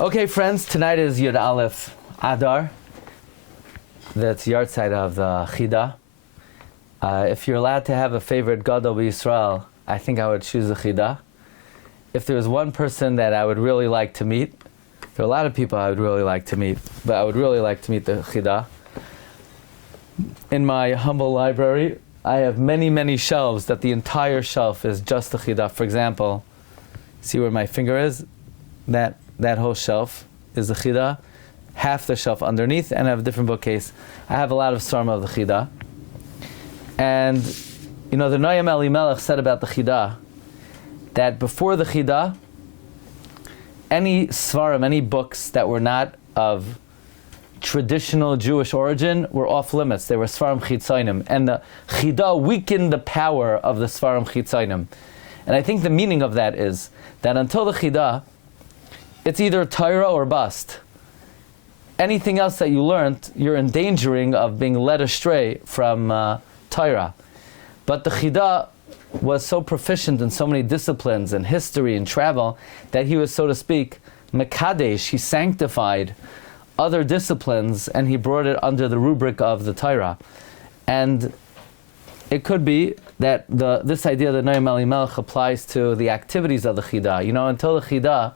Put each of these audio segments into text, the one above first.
Okay, friends, tonight is Yud Aleph Adar. That's Yahrtzeit of the Chida. If you're allowed to have a favorite Gold of Yisrael, I think I would choose the Chida. If there's one person that I would really like to meet, there are a lot of people I would really like to meet, but I would really like to meet the Chida. In my humble library, I have many, many shelves that the entire shelf is just the Chida. For example, see where my finger is? That whole shelf is the Chida. Half the shelf underneath, and I have a different bookcase. I have a lot of Svarim of the Chida. And, the Noam Elimelech said about the Chida, that before the Chida, any Svarim, any books that were not of traditional Jewish origin were off limits. They were Svarim Chitzainim. And the Chida weakened the power of the Svarim Chitzainim. And I think the meaning of that is that until the Chida, it's either Torah or bust. Anything else that you learned, you're endangering of being led astray from Torah. But the Chida was so proficient in so many disciplines and history and travel that he was, so to speak, Mekadesh. He sanctified other disciplines and he brought it under the rubric of the Torah. And it could be that this idea that Noam Elimelech applies to the activities of the Chida. Until the Chida,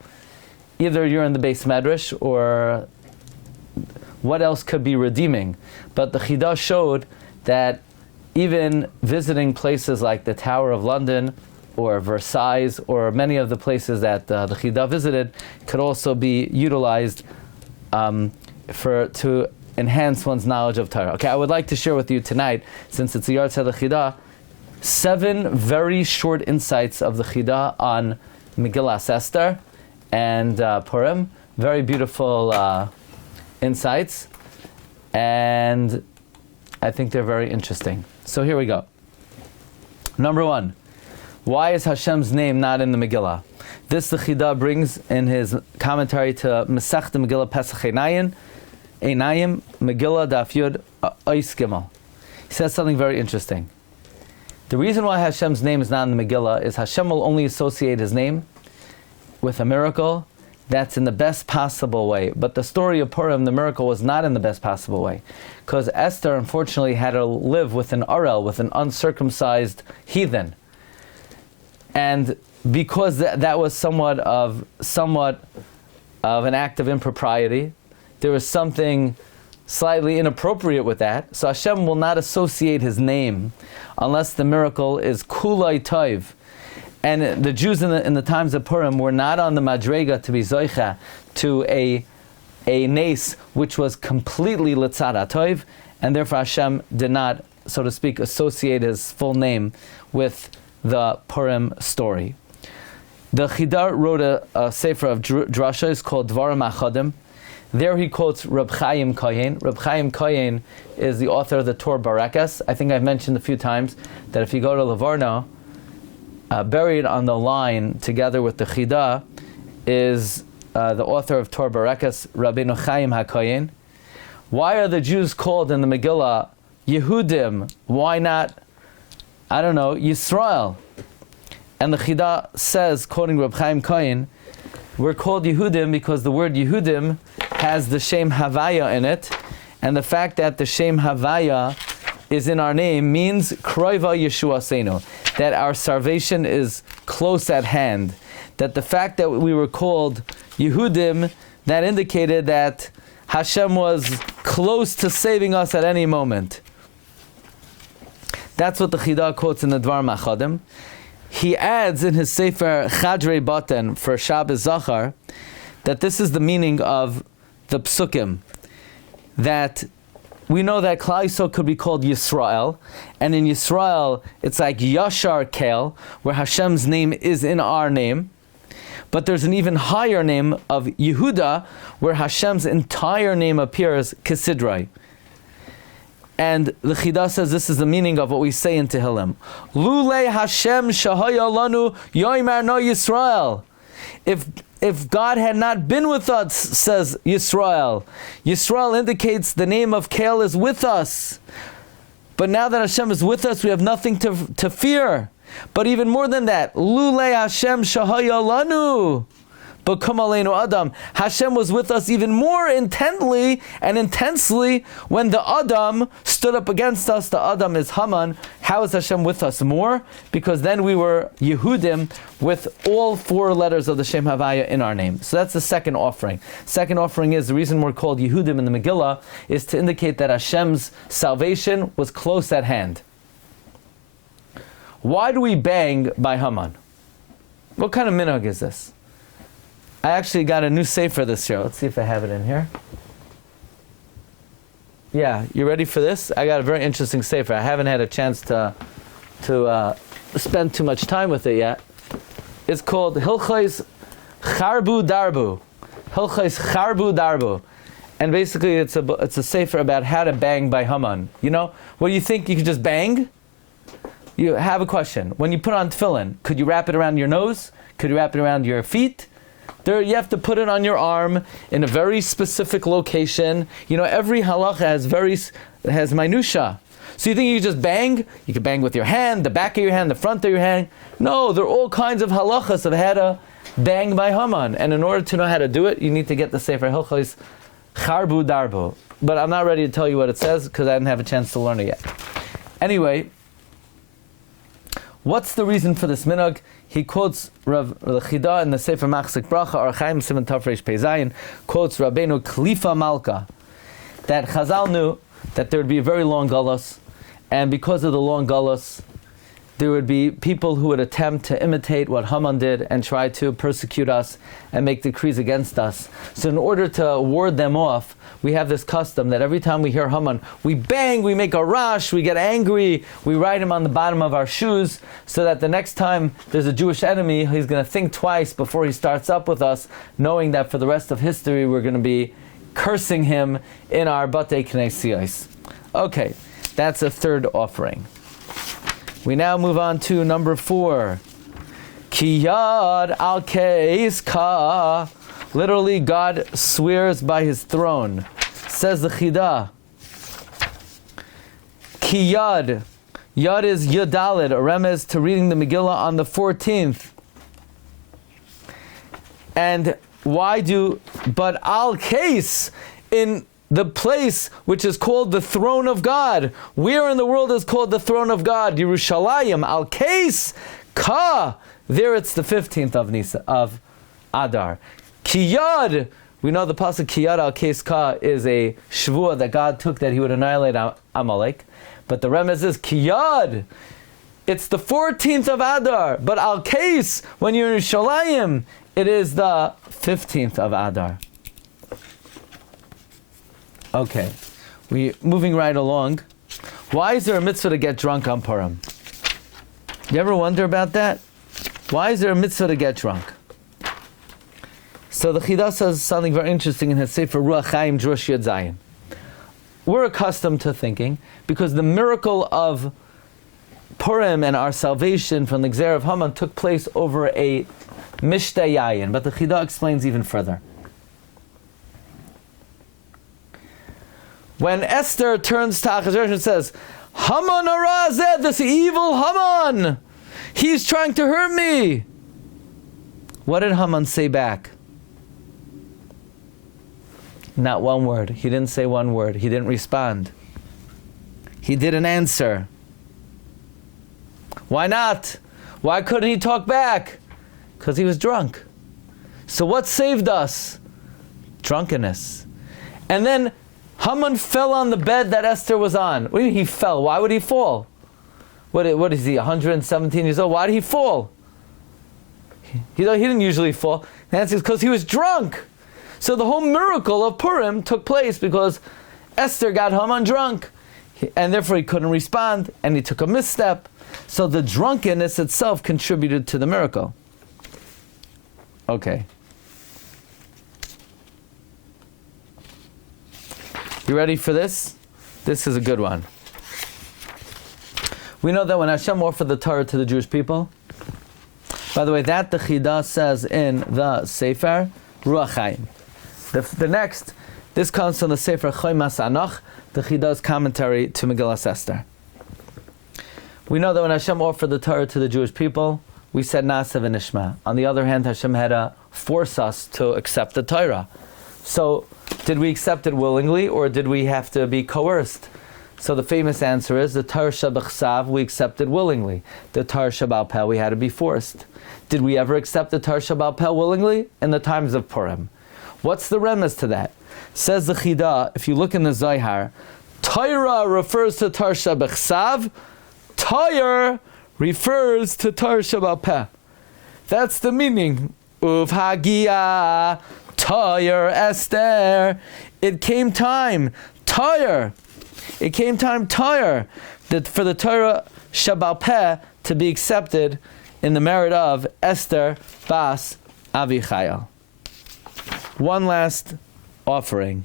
either you're in the Beis Medrash or what else could be redeeming. But the Chida showed that even visiting places like the Tower of London or Versailles or many of the places that the Chida visited could also be utilized to enhance one's knowledge of Torah. Okay, I would like to share with you tonight, since it's the Yahrtzeit of the Chida, 7 very short insights of the Chida on Megillas Esther and Purim. Very beautiful insights, and I think they're very interesting. So here we go. Number 1, why is Hashem's name not in the Megillah? This the Chida brings in his commentary to Masechta Megillah Pesach Einayim, Megillah Daf Yud Ois Gimel. He says something very interesting. The reason why Hashem's name is not in the Megillah is Hashem will only associate his name with a miracle that's in the best possible way. But the story of Purim, the miracle, was not in the best possible way. Because Esther, unfortunately, had to live with an Arel, with an uncircumcised heathen. And because that was somewhat of an act of impropriety, there was something slightly inappropriate with that. So Hashem will not associate his name unless the miracle is kulai tov. And the Jews in the times of Purim were not on the madrega to be zoicha to a nace which was completely litzad tov, and therefore Hashem did not, so to speak, associate his full name with the Purim story. The Chida wrote a sefer of drashos called Dvarim Achadim. There he quotes Reb Chaim Kohen. Reb Chaim Kohen is the author of the Torah Barakas. I think I've mentioned a few times that if you go to Livorno, buried on the line together with the Chida is the author of Torah Barakas, Rabbi Chaim HaKohen. Why are the Jews called in the Megillah Yehudim? Why not, Yisrael? And the Chida says, quoting Rabbi Chaim Kohen, we're called Yehudim because the word Yehudim has the Shem Havaya in it, and the fact that the Shem Havaya is in our name means Kroiva Yeshuasenu, that our salvation is close at hand. That the fact that we were called Yehudim, that indicated that Hashem was close to saving us at any moment. That's what the Chida quotes in the Dvarim Achadim. He adds in his Sefer Chadrei Baten for Shabbos Zachar that this is the meaning of the Psukim, that we know that Klal Yisrael could be called Yisrael, and in Yisrael it's like Yashar Kel, where Hashem's name is in our name, but there's an even higher name of Yehuda, where Hashem's entire name appears Kesidrai. And the Chida says this is the meaning of what we say in Tehillim. Lulei Hashem shahaya lanu yoimer no Yisrael. If God had not been with us, says Yisrael. Yisrael indicates the name of Kel is with us. But now that Hashem is with us, we have nothing to fear. But even more than that, Lulei Hashem shahaya lanu. but kum aleinu Adam. Hashem was with us even more intently and intensely when the Adam stood up against us. The Adam is Haman. How is Hashem with us more? Because then we were Yehudim with all 4 letters of the Shem Havaya in our name. So that's the second offering. Second offering is the reason we're called Yehudim in the Megillah is to indicate that Hashem's salvation was close at hand. Why do we bang by Haman? What kind of minhag is this? I actually got a new sefer this year. Let's see if I have it in here. Yeah, you ready for this? I got a very interesting sefer. I haven't had a chance to spend too much time with it yet. It's called Hilchos Charbu Darbu. Hilchos Charbu Darbu. And basically it's a sefer about how to bang by Haman. You know, what do you think? You could just bang? You have a question. When you put on tefillin, could you wrap it around your nose? Could you wrap it around your feet? There, you have to put it on your arm in a very specific location. You know, every halacha has minutia. So you think you just bang? You can bang with your hand, the back of your hand, the front of your hand. No, there are all kinds of halachas of how to bang by Haman. And in order to know how to do it, you need to get the Sefer Hilchos Charbu Darbu. But I'm not ready to tell you what it says because I didn't have a chance to learn it yet. Anyway, what's the reason for this minhag? He quotes Rav Chida in the Sefer Machzik Bracha, Archaim Siman Tafresh Peizayin, quotes Rabbeinu Klifa Malka, that Chazal knew that there would be a very long galus, and because of the long galus, there would be people who would attempt to imitate what Haman did and try to persecute us and make decrees against us. So in order to ward them off, we have this custom that every time we hear Haman, we bang, we make a rush, we get angry, we write him on the bottom of our shoes, so that the next time there's a Jewish enemy, he's going to think twice before he starts up with us, knowing that for the rest of history we're going to be cursing him in our Batei Knesiyos. Okay, that's a third offering. We now move on to number 4. Ki yad al keis ka. Literally, God swears by His throne. Says the Chida. Ki yad. Yad is Yadalid, a remez to reading the Megillah on the 14th. And but al keis, in the place which is called the throne of God. Where in the world is called the throne of God? Yerushalayim, al keis ka. There it's the 15th of Adar. Kiyad, we know the pasuk Kiyad al keis ka is a shvuah that God took that He would annihilate Amalek. But the remez is Kiyad. It's the 14th of Adar. But al keis, when you're in Yerushalayim, it is the 15th of Adar. Okay, we're moving right along. Why is there a mitzvah to get drunk on Purim? You ever wonder about that? Why is there a mitzvah to get drunk? So the Chida says something very interesting in his Sefer Ruach Chaim Drush Yud Zayin. We're accustomed to thinking, because the miracle of Purim and our salvation from the Gzer of Haman took place over a Mishteh Yayin, but the Chida explains even further. When Esther turns to Achashverosh and says, Haman arazeh, this evil Haman, he's trying to hurt me. What did Haman say back? Not one word. He didn't say one word. He didn't respond. He didn't answer. Why not? Why couldn't he talk back? Because he was drunk. So what saved us? Drunkenness. And then Haman fell on the bed that Esther was on. What do you mean he fell? Why would he fall? What is he, 117 years old? Why did he fall? He didn't usually fall. The answer is because he was drunk. So the whole miracle of Purim took place because Esther got Haman drunk. And therefore he couldn't respond, and he took a misstep. So the drunkenness itself contributed to the miracle. Okay. You ready for this? This is a good one. We know that when Hashem offered the Torah to the Jewish people, by the way, that the Chida says in the Sefer Ruach Chaim. The next, this comes from the Sefer Choymas Anoch, the Chida's commentary to Megillas Esther. We know that when Hashem offered the Torah to the Jewish people, we said Nasa v'nishma. On the other hand, Hashem had to force us to accept the Torah. So, did we accept it willingly, or did we have to be coerced? So the famous answer is, the Torah Shabachsav we accepted willingly. The Torah Shabal Peh we had to be forced. Did we ever accept the Torah Shabal Peh willingly? In the times of Purim. What's the remez to that? Says the Chida, if you look in the Zohar, Torah refers to Torah Shabachsav, Torah refers to Torah Shabal Peh. That's the meaning. Uv Hagia, Torah Esther. It came time, Torah. It came time, Torah, that for the Torah Shabal Peh to be accepted in the merit of Esther Bas Avichayil. One last offering.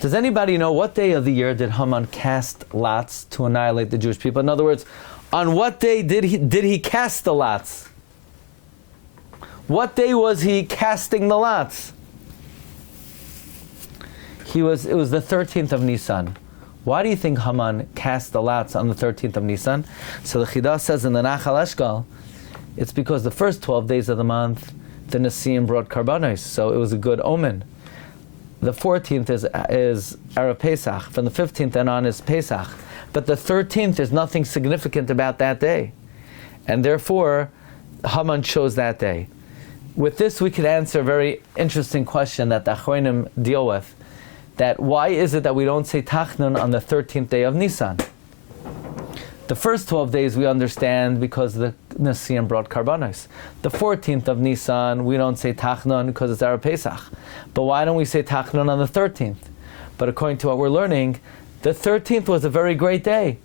Does anybody know what day of the year did Haman cast lots to annihilate the Jewish people? In other words, on what day did he cast the lots? What day was he casting the lots? It was the 13th of Nisan. Why do you think Haman cast the lots on the 13th of Nisan? So the Chida says in the Nachal Eshkol, it's because the first 12 days of the month, the Nesiim brought karbanos, so it was a good omen. The 14th is Erev Pesach. From the 15th and on is Pesach. But the 13th, there's nothing significant about that day. And therefore, Haman chose that day. With this, we could answer a very interesting question that the Achronim deal with. That why is it that we don't say Tachnun on the 13th day of Nisan? The first 12 days we understand because the Nesiim brought karbanos. The 14th of Nisan, we don't say Tachnun because it's Erev Pesach. But why don't we say Tachnun on the 13th? But according to what we're learning, the 13th was a very great day.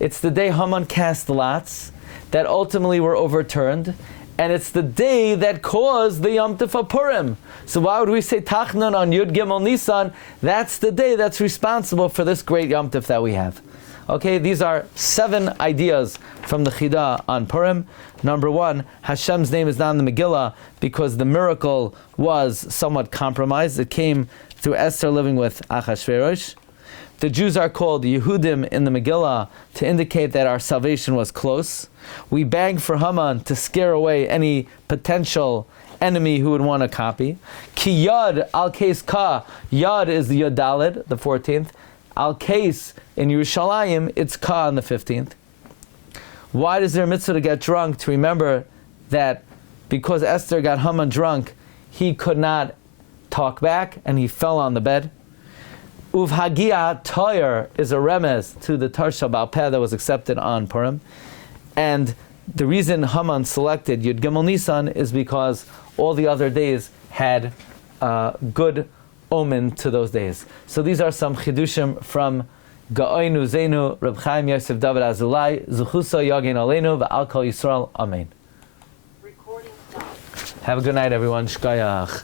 It's the day Haman cast lots that ultimately were overturned, and it's the day that caused the Yom Tov of Purim. So why would we say Tachnun on Yud Gimel Nisan? That's the day that's responsible for this great Yom Tov that we have. Okay, these are 7 ideas from the Chida on Purim. Number 1, Hashem's name is not in the Megillah because the miracle was somewhat compromised. It came through Esther living with Achashverosh. The Jews are called Yehudim in the Megillah to indicate that our salvation was close. We beg for Haman to scare away any potential enemy who would want to copy. Ki Yad al Kes Ka. Yad is the Yod Daled, the 14th. Al Kes in Yerushalayim, it's Ka on the 15th. Why is there a mitzvah to get drunk? To remember that because Esther got Haman drunk, he could not talk back and he fell on the bed. Uv Hagia Toyer is a remez to the Torah Shabal Peh that was accepted on Purim. And the reason Haman selected Yud Gimel Nisan is because all the other days had good omen to those days. So these are some Chiddushim from Ga'oinu Zeinu Reb Chaim Yosef David Azulai Zuchusa Yagin Aleinu V'Al Kol Yisrael Amen. Have a good night, everyone. Shkayach.